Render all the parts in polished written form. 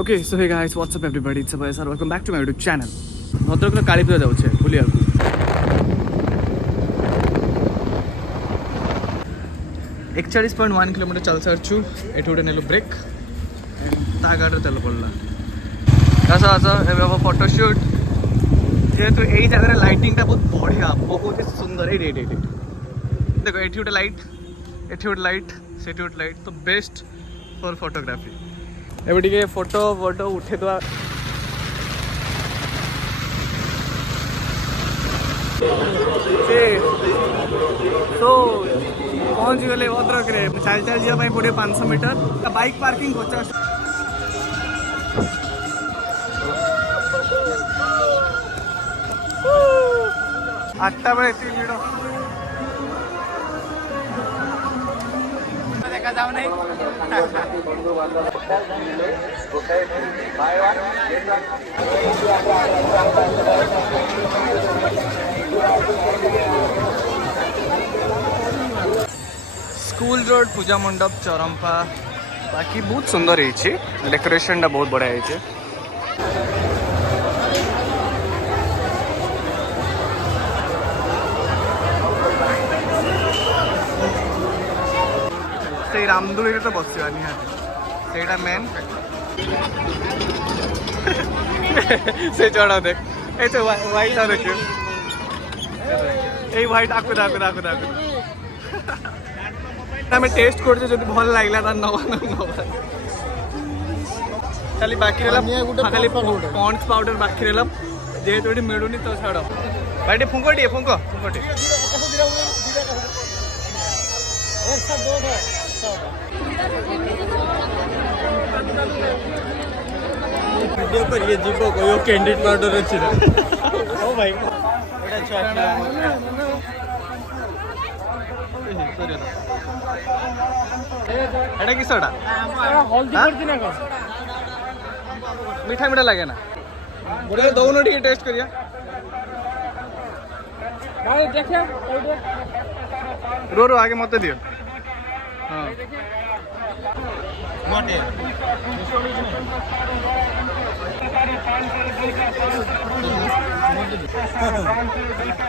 okay so hey guys what's up everybody it's a sir welcome back to my YouTube channel Bhadrak Kali Puja जाऊे बुलिया 41.1 kilometre चल सारचु एठू गोटे नेलु break ता गाड़ी तेल पड़ला आस आस ए फोटोशूट जेहेतु यही जगह लाइटिंग टा बहुत बढ़िया बहुत ही सुंदर ये देखो ये गोटे लाइट ये गोटे लाइट से गोटे लाइट तो बेस्ट फॉर फोटोग्राफी एबे टिके फोटो फोटो उठे दवा तो पहुँच गले भद्रक रे चल चल जावाई पड़े 500 मीटर बाइक पार्किंग 50 8टा बेले एत भिड़ देखा जाओ नहीं स्कूल रोड पूजा मंडप चरंपा बाकी बहुत सुंदर है डेकोरेशन टा बहुत बढ़िया है से रामदोली तो बसवा निहाती मेन से चढ़ा देख ए व्हाइट देख ये व्हाइट आकु दाकु दाकु दाकु आम टेस्ट करते जो भल लगे खाली बाकी खाली पॉन्ड्स पाउडर बाकी रहा जेहेतु ये मिलूनी तो छाड़ भाई फुंक टे फुंक फुंक वीडियो करिए जीवो कोई कैंडिड पाउडर अच्छी ओ भाई एटा किस मीठा मीठा लगे ना बोले दौन टे टेस्ट करिया रो रो आगे मत दियो हाँ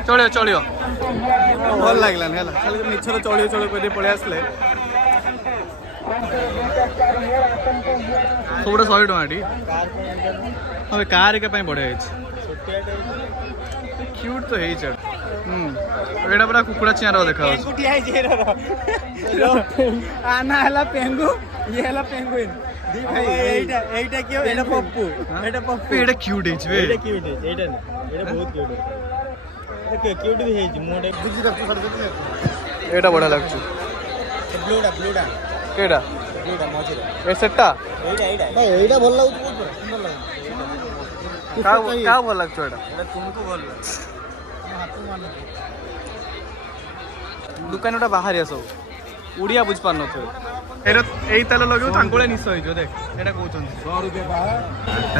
चलियो चलियो भल लगलानी है खाली मिछर चलियो चलियो कह पलि आसले सब 100 टଙ୍କା टी हाँ कार एक बढ़िया क्यूट तो है एटा पूरा कुकुड़ा चियार देखा आना है पेंगु ये है पेंगुइन एटा क्यों एटा पप्पू एटा पप्पू एटा क्यूट है बे एटा क्यूट है एटा एटा बहुत क्यूट है ओके क्यूट भी है मोडे बुझी रखतो कर देते एटा बड़ा लागछु ब्लूडा ब्लूडा केडा ब्लूडा मजे ए सेटा एटा भाई एटा भल लागु बहुत सुंदर लागु का भल लागछु एटा तुमको भल लाग दुकान गोटा बाहर सब उड़िया बुझ पार नो यही तेल लगे तांकुले निश हो देख एटा कहउछन 100 रुपया बाहर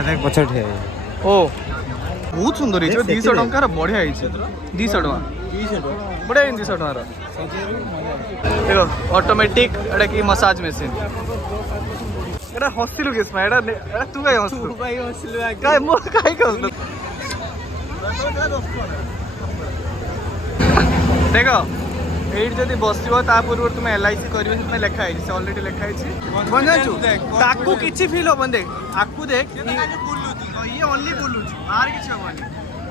देख पछट है ओ बहुत सुंदर है 200 टंका बढ़िया है 200 टंका बढ़िया 200 टंका देखो ऑटोमेटिक एटा की मसाज मशीन एटा हसिलु किसमा एटा तू काई हसलु तू काई हसलु काय मोर काई हसलु देखो ये जब बस पूर्व तुम LIC कर लिखाई अलरेडी लिखाई ताकू किसी फिल हम देख आकू देख ये ओनली बुलू आर कि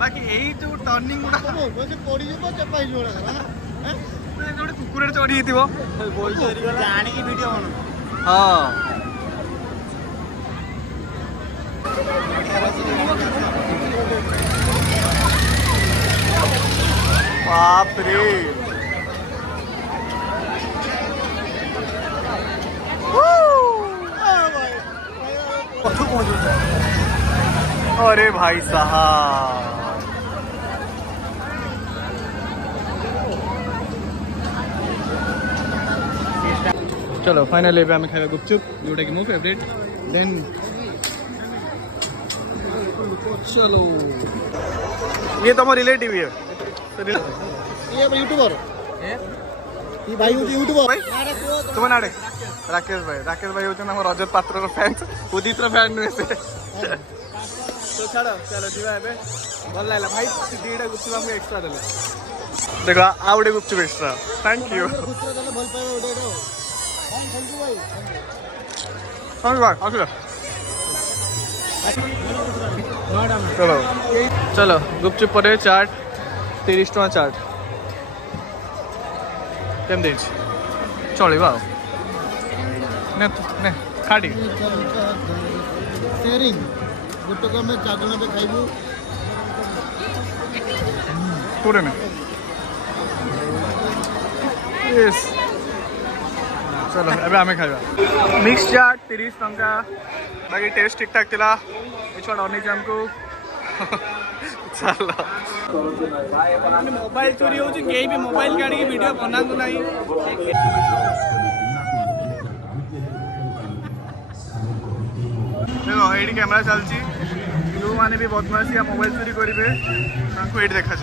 बाकी यही तो टर्निंग गुड़ा कुकुर चढ़ी हाँ बाप रे अरे भाई साहब चलो फाइनली आम खाଇବା गुपचुप जोटा कि मो फेवरेट देन चलो ये तो रिलेटिव है ये यूट्यूबर ई भाई होची यूट्यूबर तुम ना राकेश भाई होचन हम रजत पात्र फैन उदित फैन नुहे से तो छाड़ चलो जीवा एबे भल लागला भाई दीटा गुपचुप हमके एक्स्ट्रा देले देखो आ उडे गुपचुप एक्स्ट्रा थैंक यू भल पाए उडे थैंक यू भाई आसला चलो चलो गुपचुप पर चाट 30 टका चाट केम देछ चलिबा ने ने खाडी शेयरिंग गुट्टो को में 4 जन पे खाइबू पूरे में यस चलो एबे हमें खाइबा मिक्स चाट 30 टका बाकी टेस्ट ठीक ठाक थिला एछोड अनि हमको चलो मोबाइल चोरी हो कहीं भी मोबाइल काढ़ के वीडियो बनातु ना देखो ये कैमेरा चलती जो मैंने भी बदमाशी या मोबाइल चोरी करेंगे ये देखा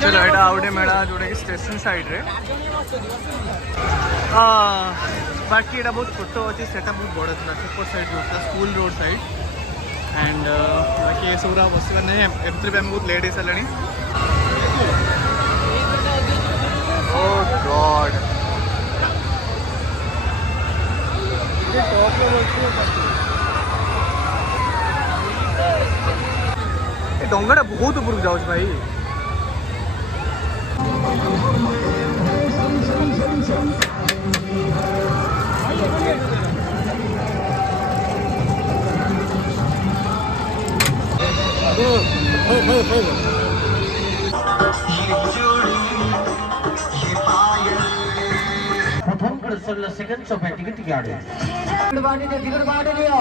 चलो यहाँ आउटे मेला जोटा कि स्टेशन साइड रे बाकी यहाँ बहुत छोट अच्छे से बहुत बड़ा था सेपट साइड रोड था स्कूल रोड साइड एंड बाकी ये सब बसवा नहीं एमती भी आम बहुत लेट हो सारे ओह गॉड डंगाटा बहुत ऊपर जाऊँ भाई प्रथम क्रम सेकंड सोफे टिकट गाड़ी टिकट बांट लियो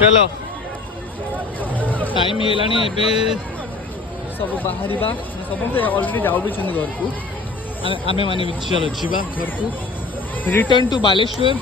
चलो टाइम है सब बाहर सब अलरेडी जाऊ भी घर को आमे माने चलो जीवा घर को रिटर्न टू बालेश्वर